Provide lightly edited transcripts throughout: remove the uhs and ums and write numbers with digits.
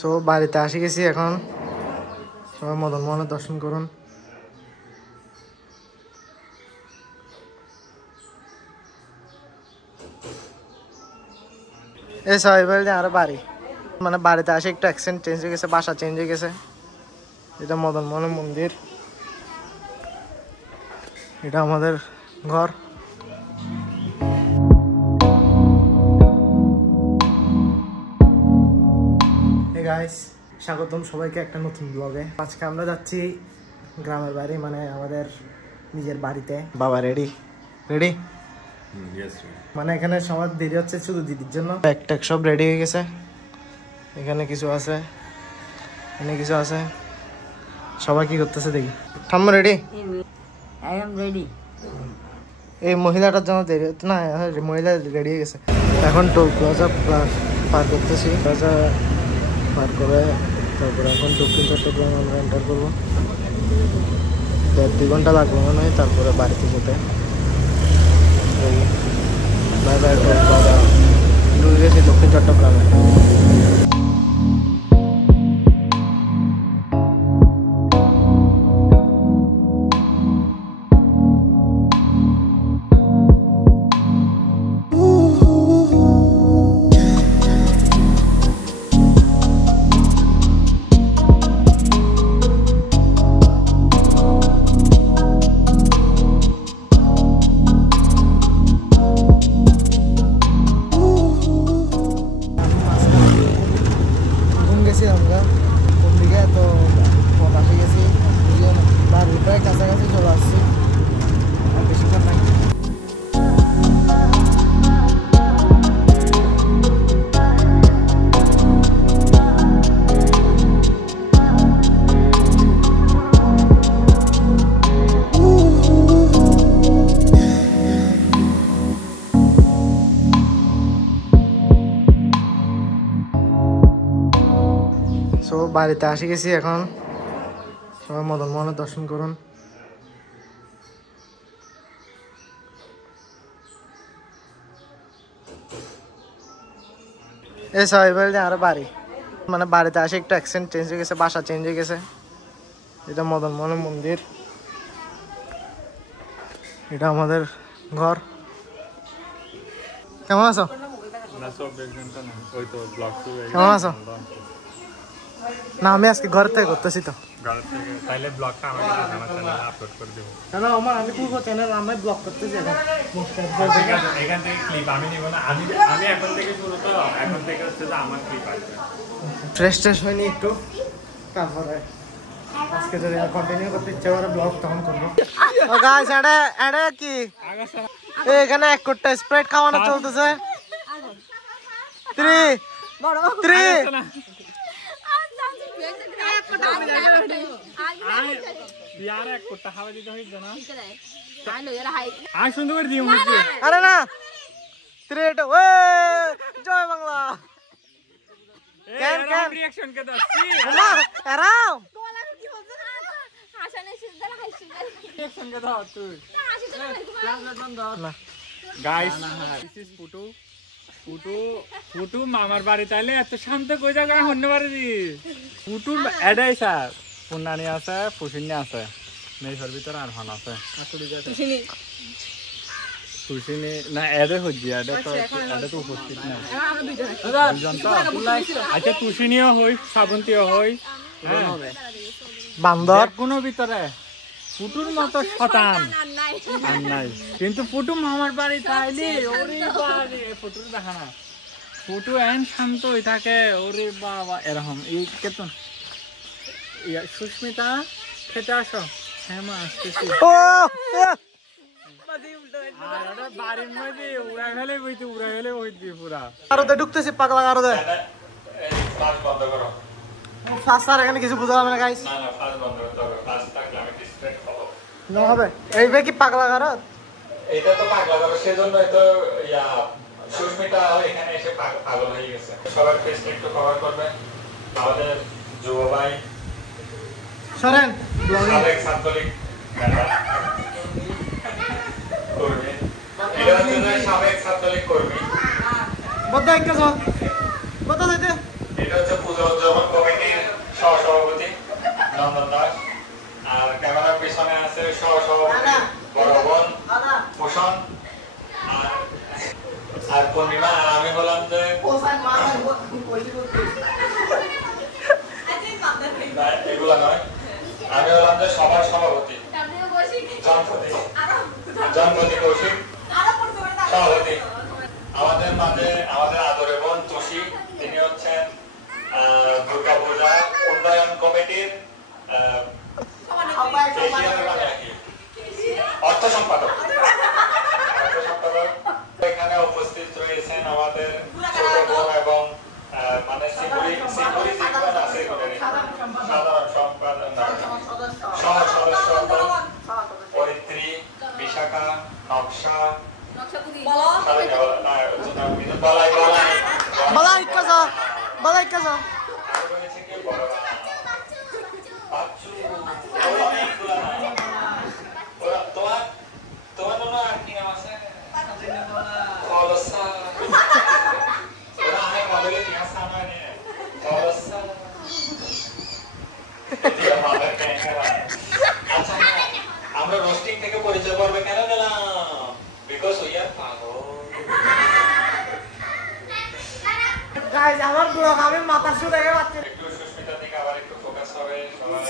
So বাড়িতে আসি গেছি এখন সবাই মদন মোহনের দর্শন করুন। এই সবাই বলছে আরো বাড়ি মানে বাড়িতে আসে একটু অ্যাকসেন্ট চেঞ্জ হয়ে গেছে, বাসা চেঞ্জ হয়ে গেছে। এটা মদন মোহনের মন্দির, এটা আমাদের ঘর। হে গাইস, স্বাগতম সবাইকে একটা নতুন ব্লগে। আজকে আমরা যাচ্ছি গ্রামের বাড়ি, মানে আমাদের নিজের বাড়িতে। বাবা রেডি রেডি মানে এখানে সবার দেরি হচ্ছে শুধু দিদির জন্য। একটা সব রেডি হয়ে গেছে, এখানে কিছু আছে, এখানে কিছু আছে। সবাই কি করতেছে দেখি। ঠাম্মা রেডি? I am ready. এই মহিলাটার জন্য দেরি হচ্ছে না, মহিলা রেডি হয়ে গেছে। এখন টোল প্লাজা পার করতেছি, প্লাজা পার করে তারপরে এখন দক্ষিণ চট্টগ্রাম আমরা এন্টার করবো। 1.5 ঘন্টা লাগবে মনে হয় তারপরে বাড়িতে যেতে। বাই বাই টোল প্লাজা, ঢুকে গেছি দক্ষিণ চট্টগ্রামে। আমরা কোন দিকে তো পথ আসে গেছি, বাড়ির প্রায় কাছাকাছি চলে আসছি, আর বেশিক্ষণ নাই। সো বাড়িতে আসি গেছি এখন সবাই মদন মোহনের দর্শন করুন। এই সবাই বলছে আরো বাড়ি মানে বাড়িতে আসে একটু অ্যাকসেন্ট চেঞ্জ হয়ে গেছে, বাসা চেঞ্জ হয়ে গেছে। এটা মদন মোহনের মন্দির, এটা আমাদের ঘর। কেমন আছো? কেমন আছো? না আমি আজকে ঘর থেকে করতেছি তো। তাইলে ব্লগটা আমাকে আমার চ্যানেলে আপলোড করে দেব। না আমার আমি পুরো চ্যানেল আমি ব্লগ করতেছি এখন। এখান থেকে ক্লিপ আমি নিব না, আমি এখন থেকে শুরু তো, এখন থেকে হচ্ছে যে আমার ক্লিপ আসবে। ফ্রেশ হয়নি একটু, তারপরে আজকে যদি কন্টিনিউ করতে ইচ্ছা করে ব্লগ তখন করবো। ও গাইস এটা কি এখানে 1 কোটি স্প্রাইট খাওয়ানো চলতেছে। 3 আরে না 3 জয় বাংলা। ফুটু মামার বাড়ি তাইলে এত শান্ত কই জায়গায় অন্য বাড়ি ফুটু এটাই স্যার পুন্নানি আছে, ফুসিনি আছে, মেয়ের ভিতরে আর ভালো আছে ফুসিনি না এডে হচ্ছে এডে তো উপস্থিত না। আচ্ছা তুষিনিও হই, শ্রাবন্তীও হই, বান্দর কোনো ভিতরে ফুটুর মতো শতান আর নাই। কিন্তু ফুটু মামার বাড়ি তাইলে ওরে বাড়ি ফুটুর দেখা না, ফুটু এন শান্ত হয়ে থাকে। ওরে বাবা এরকম এই কেতন সুস্মিতা খেতে আসো। হ্যাঁ মা আসতেছি। বাড়ির মধ্যে উড়া ফেলে বইতে পুরা আরোতে ঢুকতেছি পাগলা আরোতে। বন্ধ করো এখানে কিছু বুঝা যাবে না গাইস। না ফাস্ট বন্ধ করতে হবে, ফাস্ট থাকলে আমি ডিসপ্লে পাবো না হবে। এইভাবে কি পাগলা গারত? এটা তো পাগলা গারত, সেজন্যই তো সুস্মিতা এখানে এসে পাগল হয়ে গেছে। সবার ফেসটা একটু কভার করবে আমাদের যুব ভাই সরেন সাবেক ছাত্রলীগ কর্মী, এটা হচ্ছে সাবেক ছাত্রলীগ কর্মী। বদ্দা একটা যাও বদ্দা যাইতে এটা হচ্ছে পূজা উদযাপন চন্দন দাস। আর ক্যামেরার পিছনে আছে সহসভাপতি বড় বোন পোষণ আর পূর্ণিমা। আর আমি হলাম যে এগুলা নয়, আমি হলাম যে সবার সভাপতি জনপতি কৌশিক সভাপতি। আমাদের মাঝে আমাদের আদরে বোন তুষি, তিনি হচ্ছেন দুর্গাপূজা উন্নয়ন কমিটির অর্থ সম্পাদক। এখানে উপস্থিত রয়েছেন আমাদের ছোট বোন এবং মানে সাধারণ সম্পাদক সহ সদস্য পরিত্রী, বিশাখা, নকশা, আমরা রোস্টিং থেকে পরিচয় পর্বে কেন গেলাম? বিকজ উই আর পাগল। গাইস আমার ব্লগ আমি মাথা শুরু হয়ে যাচ্ছে। একটু সুস্মিতা দিকে আবার একটু ফোকাস হবে সবাই।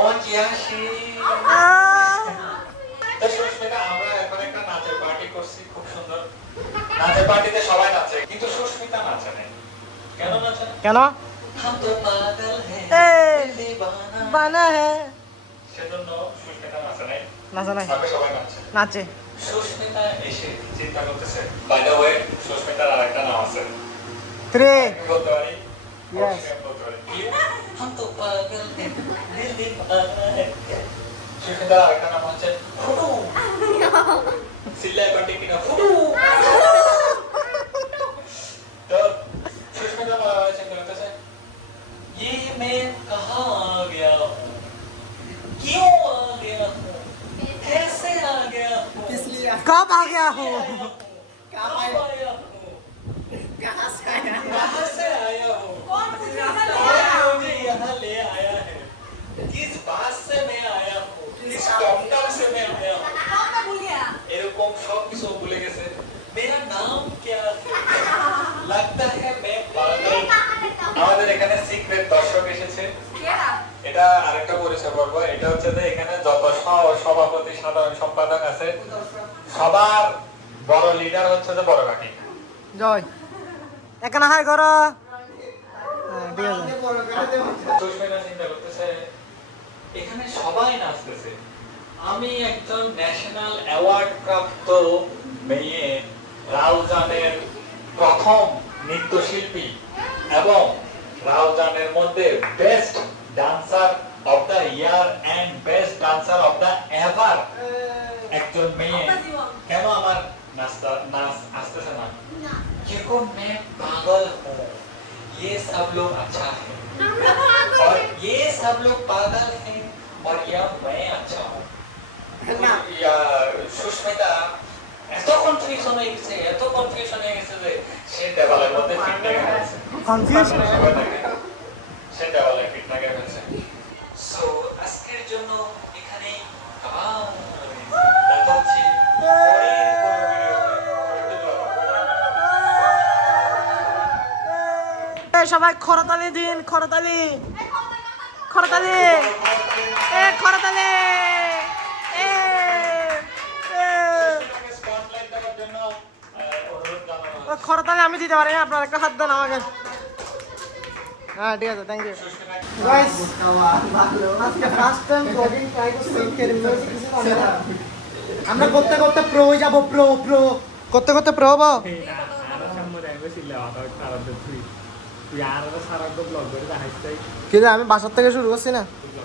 ও কি আসি তো সুস্মিতা, আমরা এখন একটা নাচের পার্টি করছি, খুব সুন্দর নাচের পার্টিতে সবাই নাচে, কিন্তু সুস্মিতা নাচে নাই। কেন নাচে? কেন? हम तो पागल हैं বানা হে সেজন্য সুস্মিতা নাচে নাই। নাচে নাই, বাকি সবাই নাচে। নাচে। সুস্মিতা এসে চিন্তা করতেছে, বাই দ্য ওয়ে সুস্মিতার আরেকটা নাম আছে। 3 আমি বলতে পারি, Yes. আমি বলতে পারি কি? हम तो पागल हैं दिल दीवाना है। সুস্মিতার আরেকটা নাম হচ্ছে ফুটু। সিল্লাই পার্টি কিনা ফুটু। তো সুস্মিতা বলা হয়েছে বলতেছে, ये मैं कहाँ आ गया हूँ, क्यों आ गया हूँ, कैसे आ गया हूँ, कब आ गया हो? कब आया हूँ, कहाँ से आया हूँ, कौन मुझे यहाँ ले आया है, किस बात से मैं आया हूँ, किस टॉमटम से मैं आया हूँ, এরকম সব কিছু ভুলে গেছে। मेरा नाम क्या है, लगता है मैं पागल। আমাদের এখানে সিক্রেট দর্শক এসেছে। এটা আরেকটা পরিচয় করবো। এটা হচ্ছে যে এখানে যত সভাপতি সাধারণ সম্পাদক আছে সবার বড় লিডার হচ্ছে যে বড় কাকি জয়। এখানে হাই করো। সুস্মিতা চিন্তা করতেছে, এখানে সবাই নাচতেছে, আমি একজন ন্যাশনাল অ্যাওয়ার্ড প্রাপ্ত মেয়ে, রাউজানের প্রথম নৃত্যশিল্পী এবং রাউজানের মধ্যে best dancer of the year and best dancer of the ever একজন মেয়ে, কেন আমার নাচ আসতেছে না? क्योंकि मैं पागल हूँ, ये सब लोग अच्छा है और ये सब लोग पागल हैं और यह मैं अच्छा हूँ। সুস্মিতা এত কনফিউশন হয়ে গেছে যে সে দেওয়ালের মধ্যে ফিট লেগে গেছে। কনফিউশন সে দেওয়ালে ফিট লেগে গেছে। সো আজকের জন্য এখানে দেখা হচ্ছে পরের কোনো ভিডিওতে। সবাই খরতালি দিন, খরতালি খরতালি খরতালি। খরতালি আমি দিতে পারি না, আপনার একটা হাত দেন আমাকে। হ্যাঁ ঠিক আছে, থ্যাংক ইউ গাইস। আজকে ফার্স্ট টাইম ব্লগিং ট্রাই করছি, আমরা করতে করতে প্রো হয়ে যাব। প্রো করতে করতে প্রো হবো। কিন্তু আমি বাসার থেকে শুরু করছি না,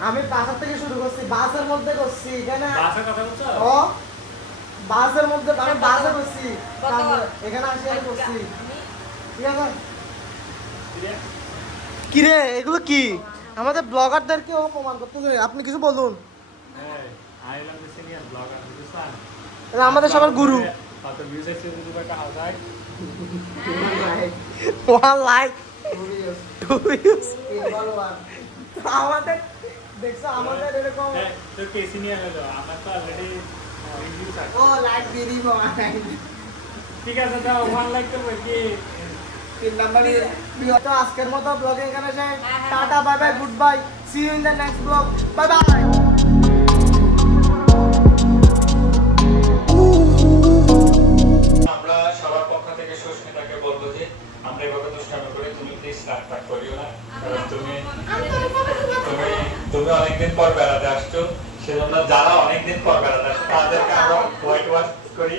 আমি বাসার থেকে শুরু করছি, বাসের মধ্যে করছি। এখানে ও বাসের মধ্যে আমি বাসে করছি, এখানে আসি আমি করছি। ঠিক আছে কি রে, এগুলো কি আমাদের ব্লগারদেরকে ও প্রমাণ করতেছে? আপনি কিছু বলুন। আমাদের সবার গুরু। 1 লাইক আমাদের দেখছো আমাদের এরকম তো কেসি নিয়ে হলো আমার তো অলরেডি রিভিউ থাকে ও লাইক বিডি বানাই ঠিক আছে দাও 1 লাইক করবে কি 3 নাম্বার তো আজকের মতো ব্লগে এখানে শেষ টাটা bye bye good bye see you in the next blog bye bye আমরা সবার পক্ষ থেকে সুস্মিতাকে বলবো যে আমরা এভাবে দুষ্টামি করে তুমি প্লিজ রাগ করিও না কারণ তুমি অনেকদিন পর বেড়াতে আসছো সেজন্য যারা অনেকদিন পর বেড়াতে আসছো তাদেরকে আমরা হোয়াইট ওয়াশ করি